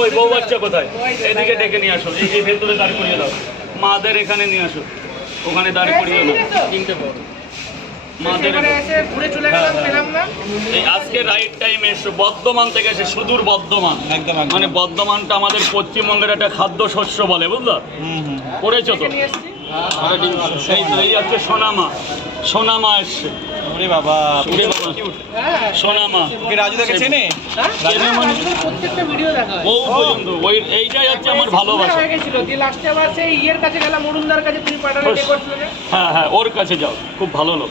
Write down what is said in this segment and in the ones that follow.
ওই বউ বাচ্চা কোথায়? এদিকে ডেকে নিয়ে আসো এই ভেতরে দাঁড় করিয়ে দাও। মাদের এখানে নিয়ে আসো ওখানে দাঁড় করিয়ে দাও। তিনটে চলে হ্যাঁ, গেলাম হ্যাঁ। পেলাম না। এই আজকে রাইট টাইমে এসো বর্ধমান থেকে এসে সুদূর বর্ধমান। মানে বর্ধমানটা আমাদের পশ্চিমবঙ্গের একটা খাদ্য শস্য বলে বুঝলো? করেছ তো? নিয়ে এসেছি। তো এই হচ্ছে সোনামা। সোনামা এসছে। ওরে বাবা ওরে বাবা। হ্যাঁ। সোনামা। ওকে রাজু দেখে চেনে? হ্যাঁ? মানে- প্রত্যেকটা ভিডিও দেখা হয়। বউ পর্যন্ত ওই এইটাই হচ্ছে আমার ভালোবাসা। হয়ে গেছিল। দিয়ে লাস্টে আবার সেই ইয়ের কাছে গেলাম অরুণদার কাছে তুমি বস। ডে করছিলে? হ্যাঁ হ্যাঁ ওর কাছে যাও। খুব ভালো লোক।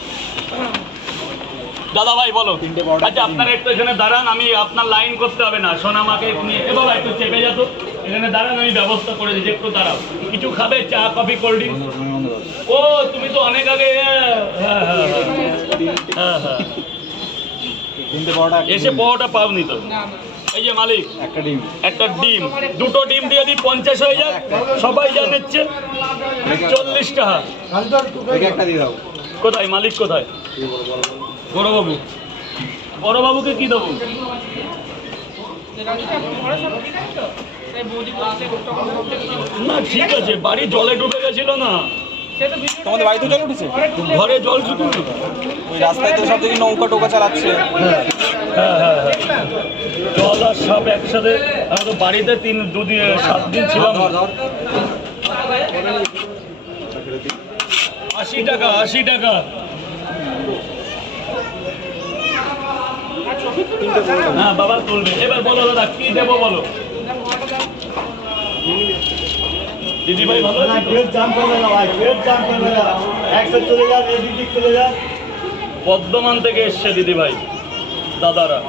দাদা ভাই বলো। আচ্ছা আপনারা একটু এখানে দাঁড়ান আমি আপনার লাইন করতে হবে না। সোনামাকে এ বাবা একটু চেপে যেত এখানে দাঁড়ান আমি ব্যবস্থা করে দিচ্ছি। একটু দাঁড়াও। কিছু খাবে? চা কফি কোল্ড ড্রিঙ্ক ও তুমি তো অনেক আগে হ্যাঁ হ্যাঁ। হ্যাঁ হ্যাঁ তিনটে এসে পাওয়াটা পাওনি তো? না না। এই যে মালিক একটা ডিম। একটা ডিম। দুটো ডিম দিয়ে দিই পঞ্চাশ হয়ে যাক সবাই যা নিচ্ছে চল্লিশ টাকা। একটা দিয়ে দাও। কোথায় মালিক কোথায়? বড়বাবু। বড়বাবুকে কি দেবো? না ঠিক আছে বাড়ি জলে ডুবে গেছিল না। তোমাদের বাড়িতে জল উঠেছে? ঘরে ঘরে জল শুধু ওই রাস্তায় তো সব দেখি নৌকা টোকা চালাচ্ছে। হ্যাঁ হ্যাঁ হ্যাঁ। জল আর সাপ একসাথে আমি তো বাড়িতে তিন দুদিন সাত দিন ছিলাম। আশি টাকা আশি টাকা। হ্যাঁ বাবা তুলবে। এবার বলো দাদা কি দেবো বলো? দিদি ভাই ভালো আছো তো? বর্ধমান থেকে এসছে দিদি ভাই দাদারা।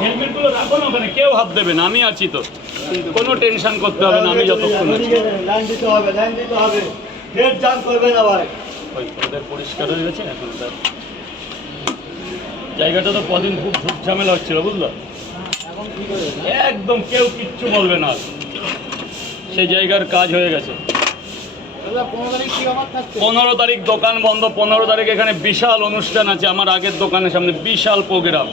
হেলমেটগুলো রাখো না ওখানে কেউ হাত দেবে না আমি আছি তো। কোনো টেনশন করতে হবে না আমি যতক্ষণ লাইন দিতে হবে লাইন দিতে হবে। জাম করবে না ভাই। ওই ওদের পরিষ্কার হয়ে গেছে এখন তার জায়গাটা তো কদিন খুব ঝুট ঝামেলা হচ্ছিল বুঝলো? একদম কেউ কিচ্ছু বলবে না। সেই জায়গার কাজ হয়ে গেছে। পনেরো তারিখ দোকান বন্ধ, পনেরো তারিখ এখানে বিশাল অনুষ্ঠান আছে, আমার আগের দোকানের সামনে বিশাল প্রোগ্রাম,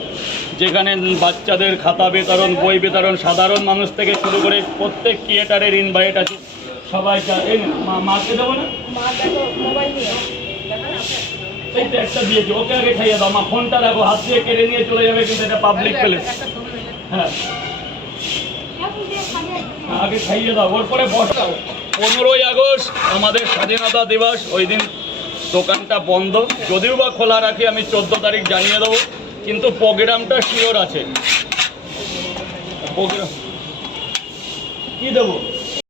যেখানে বাচ্চাদের খাতা বিতরণ, বই বিতরণ, সাধারণ মানুষ থেকে শুরু করে প্রত্যেক ক্রিয়েটারের ইনভাইট আছে। সবাই দেবো না? একটা দিয়েছি, ওকে আগে খাইয়ে দাও। মা, ফোনটা রাখো, হাত দিয়ে কেড়ে নিয়ে চলে যাবে কিন্তু এটা পাবলিক প্লেস হ্যাঁ আগে ওর পরে পনেরোই আগস্ট আমাদের স্বাধীনতা দিবস, ওই দিন দোকানটা বন্ধ। যদিও বা খোলা রাখি, আমি চোদ্দ তারিখ জানিয়ে দেবো, কিন্তু প্রোগ্রামটা শিওর আছে। প্রোগ্রাম কি দেবো?